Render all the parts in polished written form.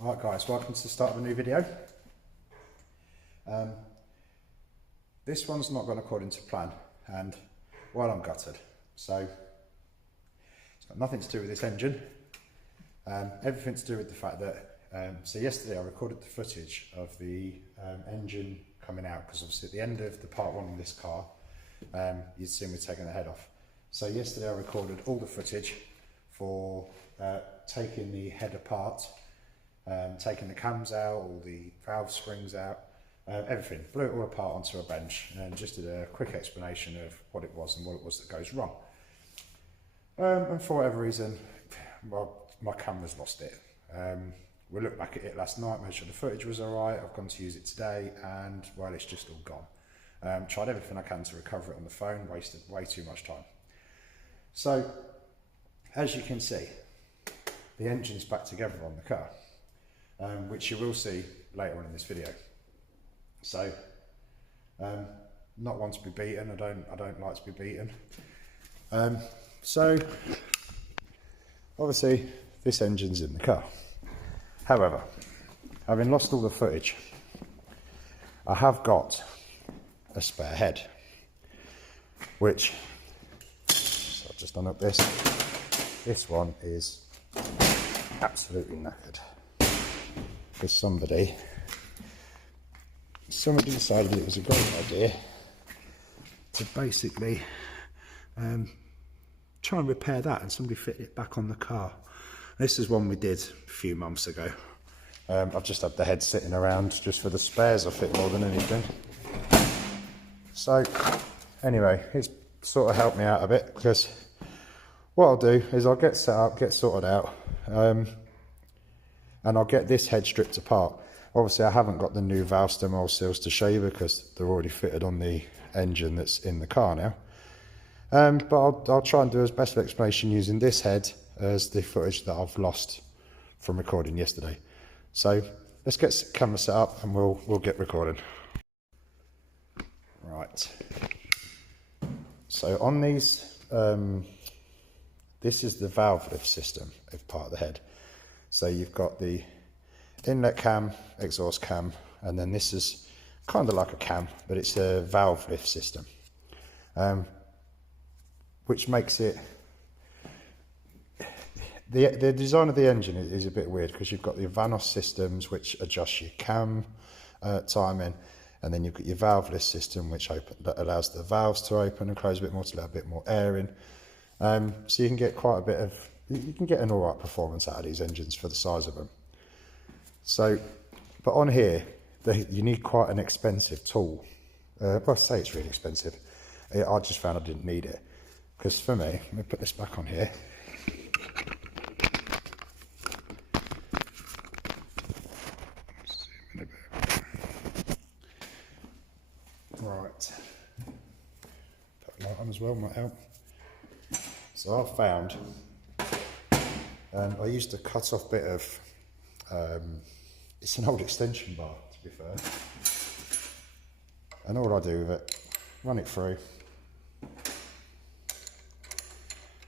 Right guys, welcome to the start of a new video. This one's not gone according to plan, and well, I'm gutted. So it's got nothing to do with this engine, everything to do with the fact that so yesterday I recorded the footage of the engine coming out, because obviously at the end of the part one of this car you'd seen me taking the head off. So yesterday I recorded all the footage for taking the head apart, taking the cams out, all the valve springs out, everything. Blew it all apart onto a bench and just did a quick explanation of what it was and what it was that goes wrong. And for whatever reason, my camera's lost it. We looked back at it last night, made sure the footage was alright. I've gone to use it today and, well, it's just all gone. Tried everything I can to recover it on the phone, wasted way too much time. So, as you can see, the engine's back together on the car, which you will see later on in this video. So, not one to be beaten. I don't like to be beaten. So, obviously, this engine's in the car. However, having lost all the footage, I have got a spare head, which, so I've just done up this. This one is absolutely knackered, because somebody decided it was a great idea to basically try and repair that, and somebody fit it back on the car. This is one we did a few months ago. I've just had the head sitting around just for the spares of it more than anything. So anyway, it's sort of helped me out a bit, because what I'll do is I'll get set up, get sorted out, and I'll get this head stripped apart. Obviously I haven't got the new valve stem oil seals to show you, because they're already fitted on the engine that's in the car now. But I'll try and do as best of explanation using this head as the footage that I've lost from recording yesterday. So let's get the camera set up and we'll get recording. Right. So on these, this is the valve lift system of part of the head. So you've got the inlet cam, exhaust cam, and then this is kind of like a cam, but it's a valve lift system, which makes it, the design of the engine is a bit weird, because you've got the Vanos systems which adjust your cam timing, and then you've got your valve lift system which that allows the valves to open and close a bit more to let a bit more air in. So you can get quite a bit of, you can get an alright performance out of these engines for the size of them. So, but on here, you need quite an expensive tool. Well, I say it's really expensive. I just found I didn't need it. Because for me, let me put this back on here. Zoom in a bit. Right. Put a light on as well, might help. So I found, I used a cut off bit of, it's an old extension bar, to be fair. And all I do with it, run it through.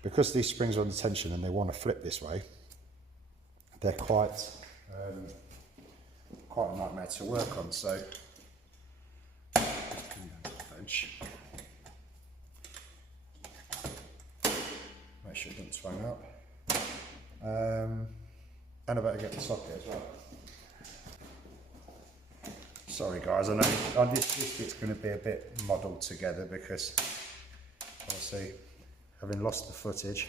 Because these springs are under tension and they want to flip this way, they're quite a nightmare to work on. So, bench. Make sure it doesn't swing up. And I better get the socket as well. Sorry guys, I know this bit's going to be a bit muddled together, because obviously having lost the footage,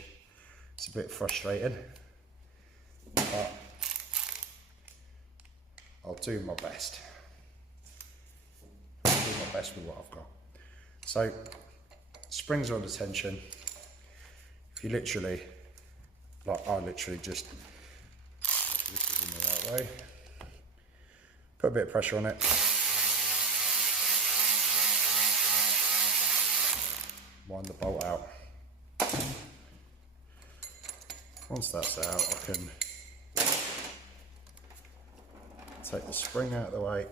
it's a bit frustrating, but I'll do my best. I'll do my best with what I've got. So, springs are under tension. If you literally, like I literally just, this is in the right way, put a bit of pressure on it, wind the bolt out. Once that's out, I can take the spring out of the way.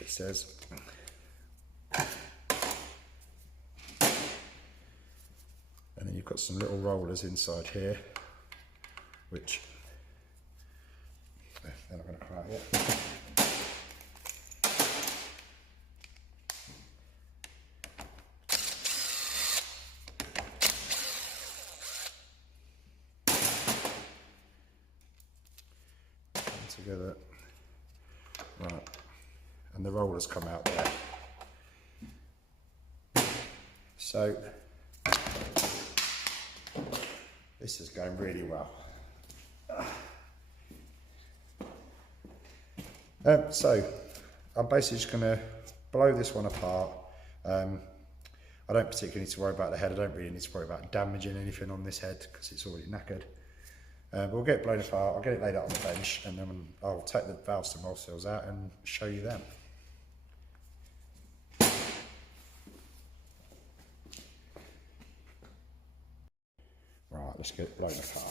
It says, and then you've got some little rollers inside here, which They're not going to come out yet. Together, right, and the rollers come out there. So this is going really well. So I'm basically just going to blow this one apart. I don't particularly need to worry about the head. I don't really need to worry about damaging anything on this head because it's already knackered. But we'll get it blown apart, I'll get it laid out on the bench, and then I'll take the valves and roll seals out and show you them. Right, let's get it blown apart.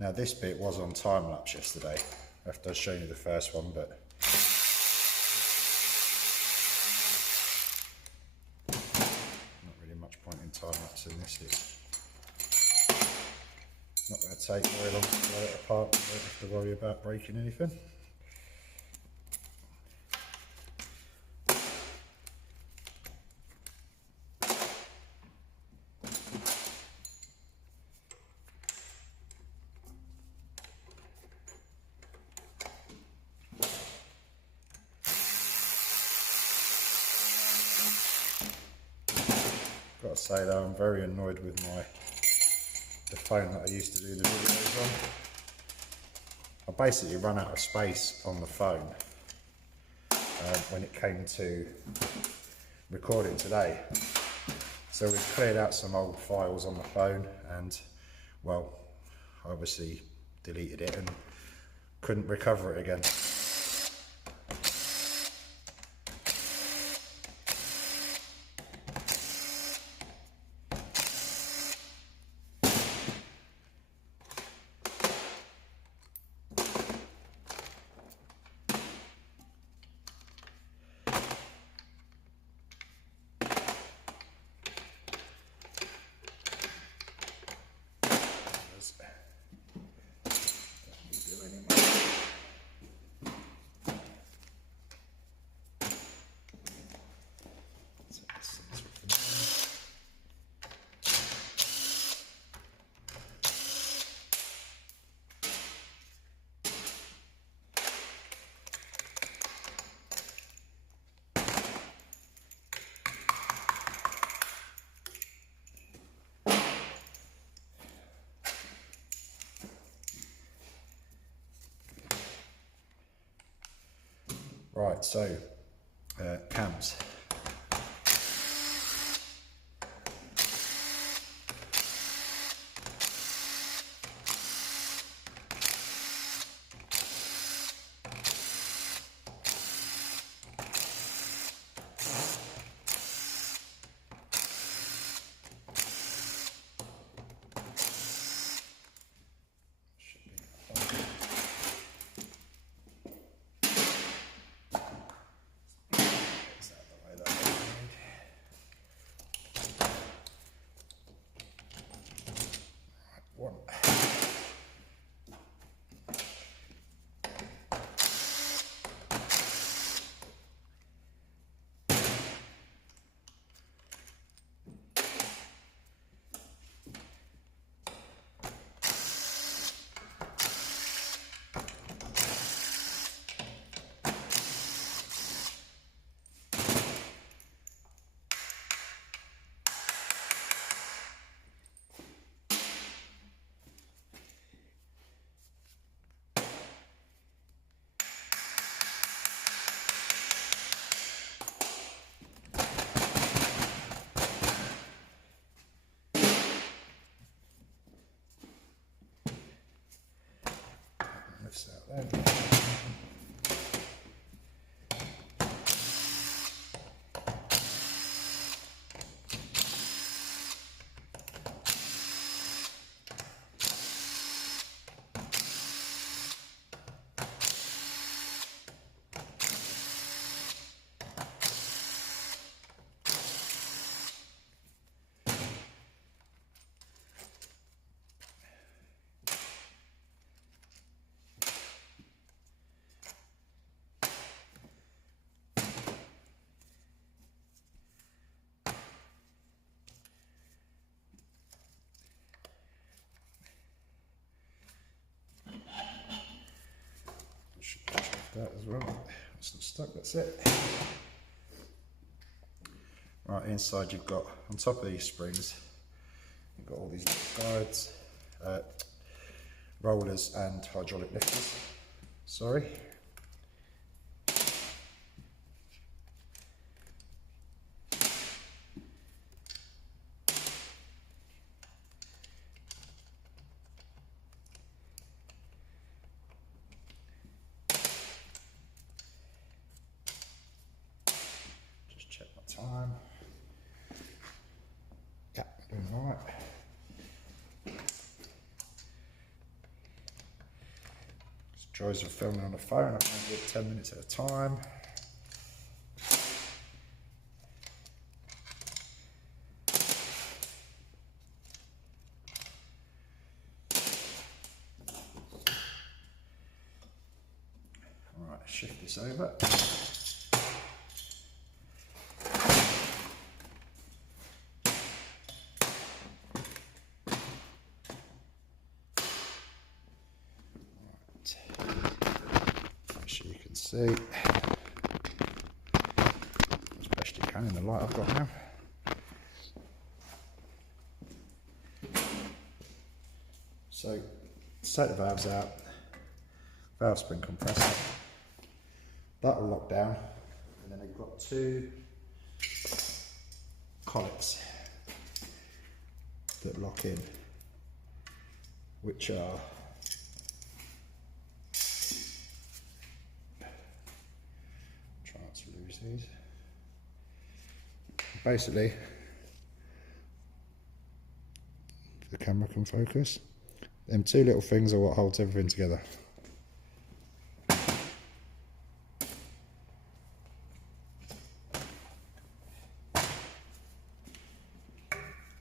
Now this bit was on time lapse yesterday, after I showed you the first one, but not really much point in time lapse in this. It's not going to take very long to blow it apart, you don't have to worry about breaking anything. Got to say though, I'm very annoyed with the phone that I used to do the videos on. I basically run out of space on the phone when it came to recording today. So we've cleared out some old files on the phone and, well, I obviously deleted it and couldn't recover it again. Right, so cams. then. Should check that as well. It's not stuck, that's it. Right, inside you've got, on top of these springs, you've got all these guides, rollers and hydraulic lifters. Sorry. Check my time. Yeah, doing all right. It's joys of filming on the phone. I can do it 10 minutes at a time. All right, shift this over. You can see as best you can in the light I've got now. So set the valves out, valve spring compressor, that will lock down, and then they've got two collets that lock in, which are these. Basically, the camera can focus. Them two little things are what holds everything together.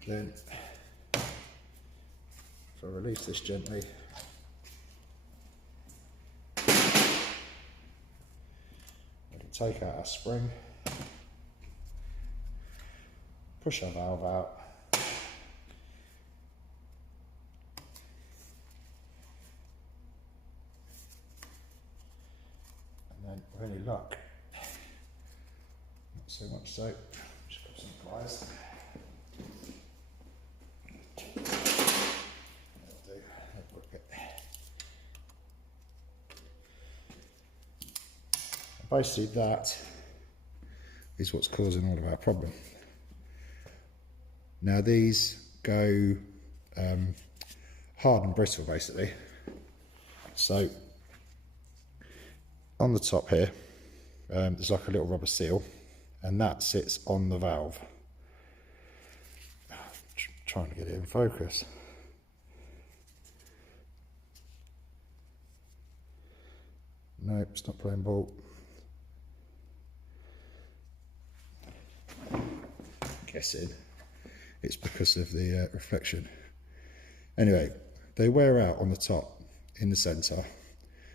Then, if I release this gently, take out our spring, push our valve out, and then with any luck, not so much so, just got some pliers. Basically that is what's causing all of our problem. Now these go hard and brittle basically. So on the top here there's like a little rubber seal and that sits on the valve. Trying to get it in focus. Nope, it's not playing ball. Guessing it's because of the reflection. Anyway, they wear out on the top in the centre.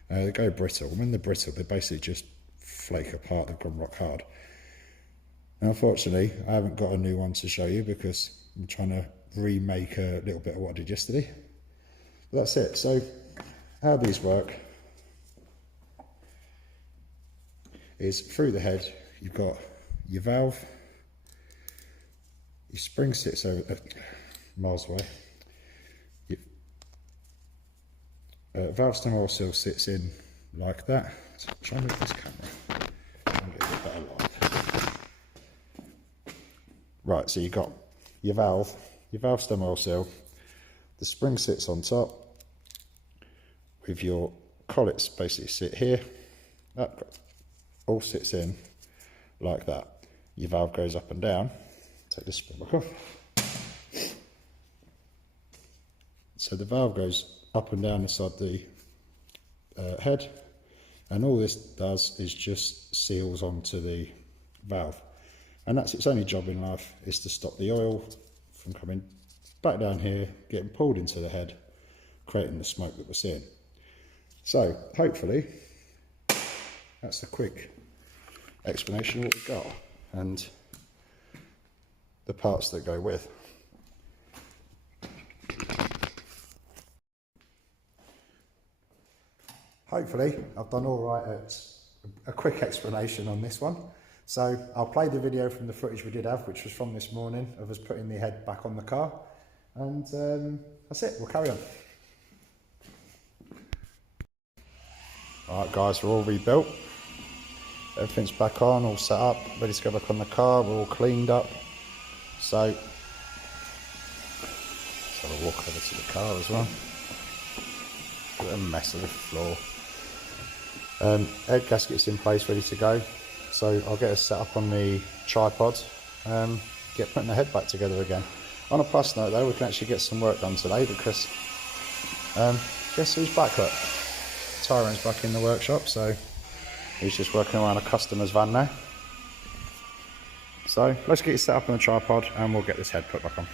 They go brittle. When they're brittle, they basically just flake apart. They've gone rock hard. Now, unfortunately, I haven't got a new one to show you because I'm trying to remake a little bit of what I did yesterday. But that's it. So, how these work is through the head, you've got your valve. Your spring sits over miles away. Your valve stem oil seal sits in like that. So try and move this camera. Try and get a bit better light. Right, so you've got your valve stem oil seal. The spring sits on top with your collets basically sit here, that all sits in like that. Your valve goes up and down. Take this spring back off. So the valve goes up and down inside the head, and all this does is just seals onto the valve, and that's its only job in life, is to stop the oil from coming back down here, getting pulled into the head, creating the smoke that we're seeing. So hopefully that's a quick explanation of what we've got and the parts that go with. Hopefully I've done all right at a quick explanation on this one. So I'll play the video from the footage we did have, which was from this morning, of us putting the head back on the car, and that's it, we'll carry on. Alright guys, we're all rebuilt, everything's back on, all set up, ready to go back on the car, we're all cleaned up. So let's have a walk over to the car as well. Look at a mess of the floor. Head gasket's in place, ready to go. So I'll get us set up on the tripod, get putting the head back together again. On a plus note though, we can actually get some work done today, because guess who's back? Look, Tyrone's back in the workshop, so he's just working around a customer's van now. So let's get it set up on the tripod and we'll get this head put back on.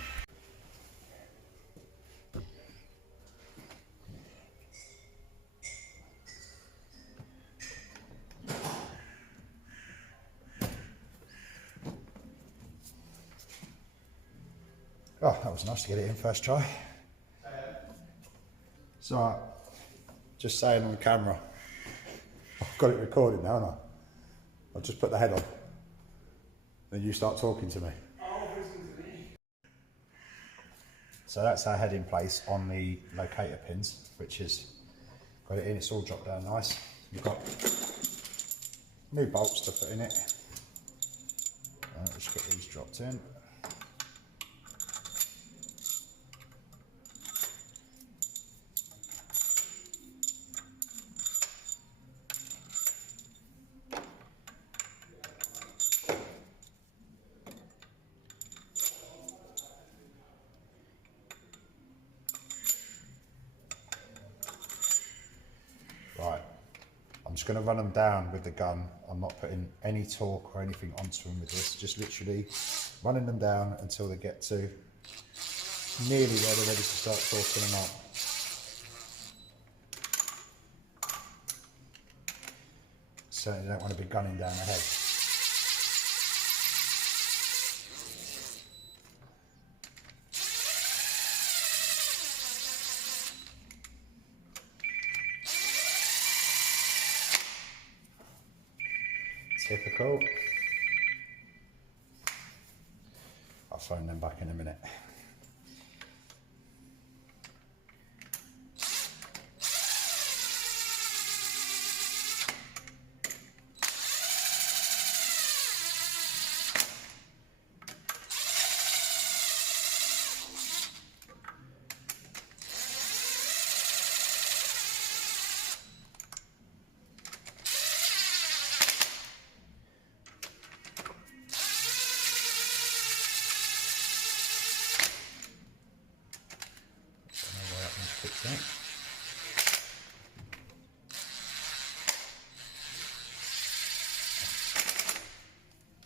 Oh, that was nice to get it in first try. So, just saying on the camera, I've got it recorded now, haven't I? I'll just put the head on. Then you start talking to me. So that's our head in place on the locator pins, which is, got it in, it's all dropped down nice. You've got new bolts to put in it. Let's get these dropped in. Right, I'm just going to run them down with the gun. I'm not putting any torque or anything onto them with this, just literally running them down until they get to nearly where they're ready to start torquing them out. Certainly don't want to be gunning down the head. Typical. I'll phone them back in a minute.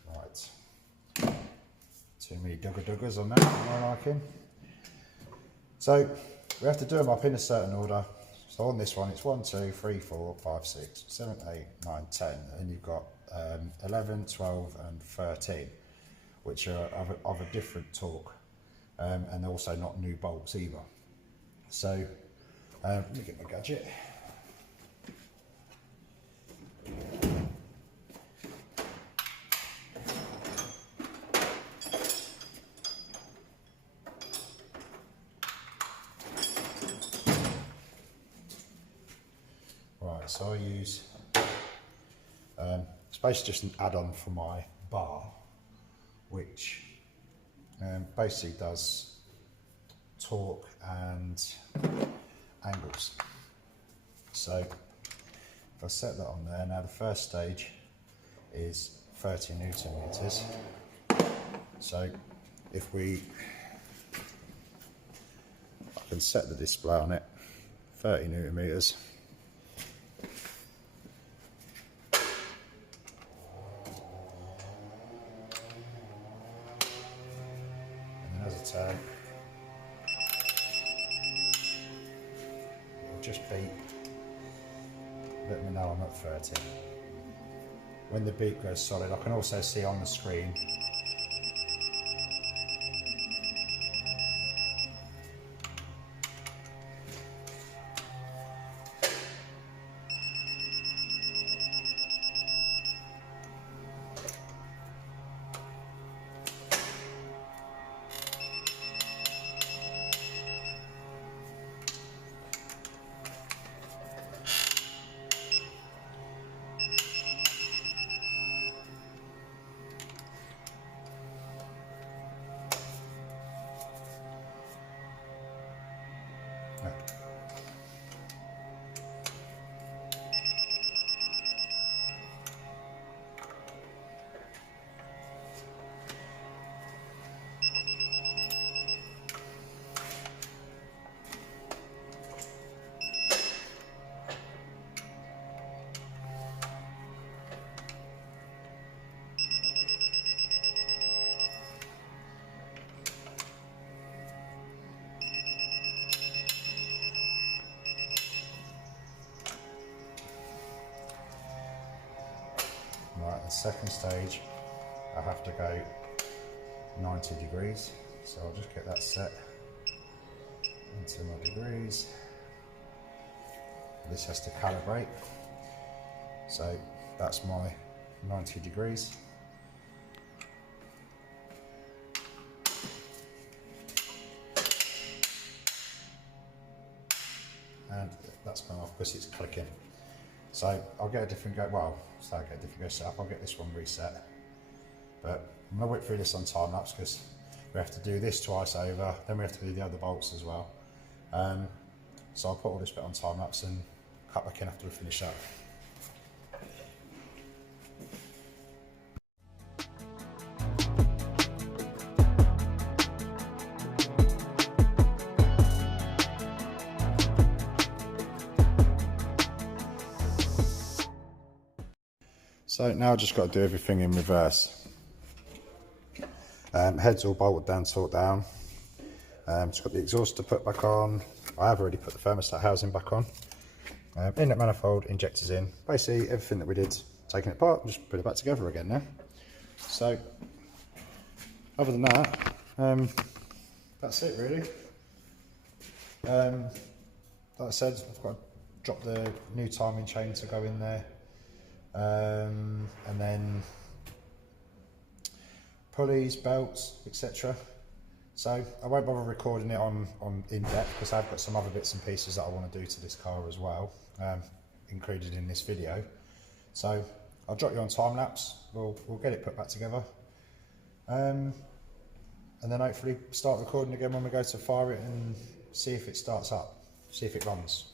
Right, too many duggers on that, my liking. So we have to do them up in a certain order. So on this one, it's 1, 2, 3, 4, 5, 6, 7, 8, 9, 10, and then you've got 11, 12, and 13, which are of a different torque, and also not new bolts either. So let me get my gadget. Right, so I use, it's basically just an add-on for my bar, which basically does torque and angles. So If I set that on there, now the first stage is 30 Newton meters. So if I can set the display on it, 30 Newton meters. And then as I turn, it'll just beep, let me know I'm at 30. When the beep goes solid, I can also see on the screen the second stage, I have to go 90 degrees. So I'll just get that set into my degrees. This has to calibrate. So that's my 90 degrees. And that's gone off because it's clicking. So I'll get a different go, well, so I'll get a different go set up, I'll get this one reset. But I'm gonna whip through this on time lapse because we have to do this twice over, then we have to do the other bolts as well. So I'll put all this bit on time lapse and cut back in after we finish up. So now I've just got to do everything in reverse. Head's all bolted down, torqued down. Just got the exhaust to put back on. I have already put the thermostat housing back on. Inlet manifold, injectors in. Basically everything that we did, taking it apart, just put it back together again now. So other than that, that's it really. Like I said, I've got to drop the new timing chain to go in there. And then pulleys, belts, etc. So I won't bother recording it on in depth because I've got some other bits and pieces that I want to do to this car as well, included in this video. So I'll drop you on time lapse. We'll get it put back together, and then hopefully start recording again when we go to fire it and see if it starts up, see if it runs.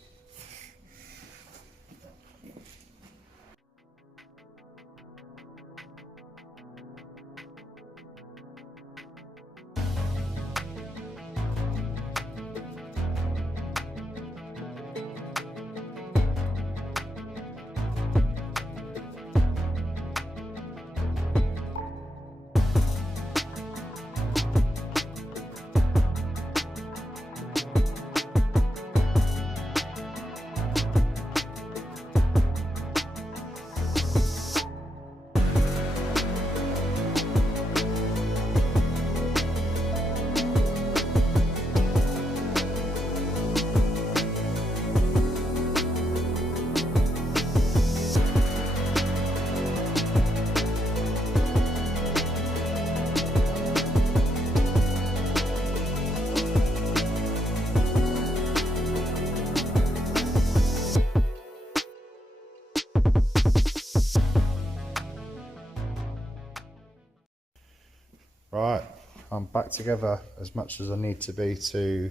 Right, I'm back together as much as I need to be to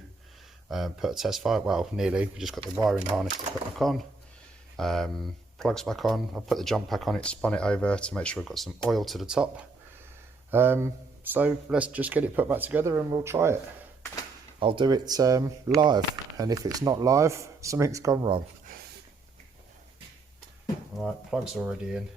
put a test fire. Well, nearly. We just got the wiring harness to put back on. plugs back on. I've put the jump pack on it, spun it over to make sure we've got some oil to the top. So let's just get it put back together and we'll try it. I'll do it live, and if it's not live, something's gone wrong. Right, plug's already in.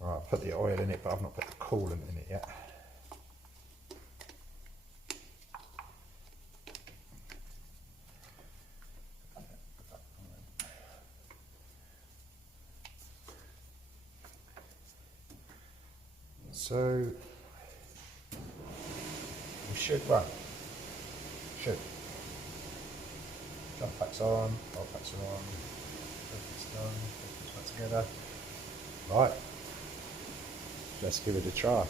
Right, I've put the oil in it, but I've not put the coolant in it yet. So we should run. Should. Jump packs on, oil packs are on, everything's done, everything's back together. Right. Let's give it a try.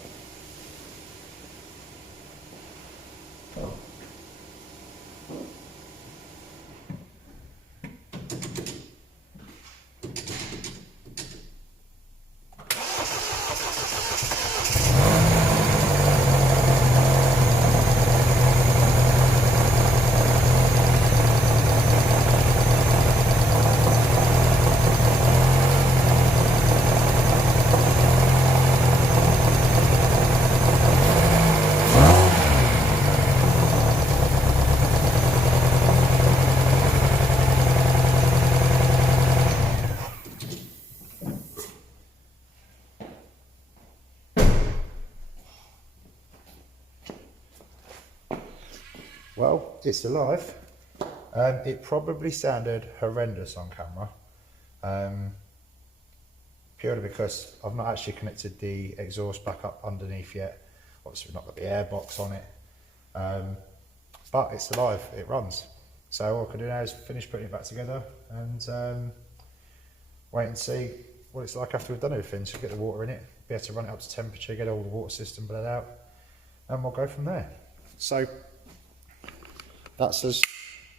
Well, it's alive. It probably sounded horrendous on camera, purely because I've not actually connected the exhaust back up underneath yet. Obviously we've not got the air box on it, but it's alive, it runs. So all I can do now is finish putting it back together and wait and see what it's like after we've done everything. So get the water in it, be able to run it up to temperature, get all the water system bled out, and we'll go from there. So that's us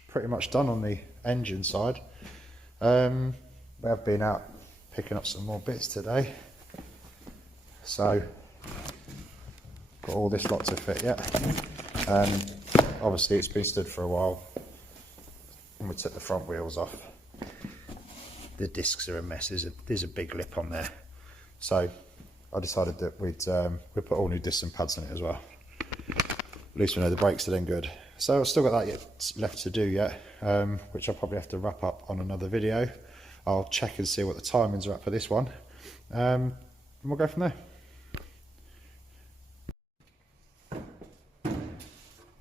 pretty much done on the engine side. We have been out picking up some more bits today, so got all this lot to fit yet. Obviously it's been stood for a while and we took the front wheels off. The discs are a mess, there's a big lip on there, so I decided that we'd put all new discs and pads on it as well. At least we know the brakes are then good. So I've still got that yet left to do yet, which I'll probably have to wrap up on another video. I'll check and see what the timings are at for this one, and we'll go from there.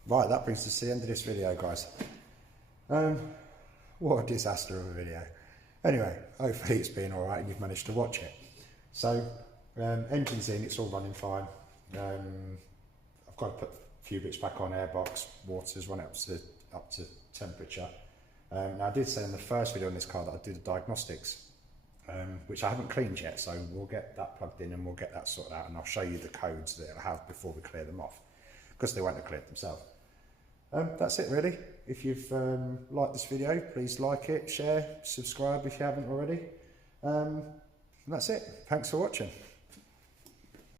Right, that brings us to the end of this video, guys. What a disaster of a video. Anyway, hopefully it's been alright and you've managed to watch it. So, engine's in, it's all running fine. I've got to put a few bits back on, airbox, water's run up to temperature. Now I did say in the first video on this car that I'd do the diagnostics, which I haven't cleaned yet, so we'll get that plugged in and we'll get that sorted out, and I'll show you the codes that it'll have before we clear them off, because they won't have cleared themselves. That's it really. If you've liked this video, please like it, share, subscribe if you haven't already. And that's it. Thanks for watching.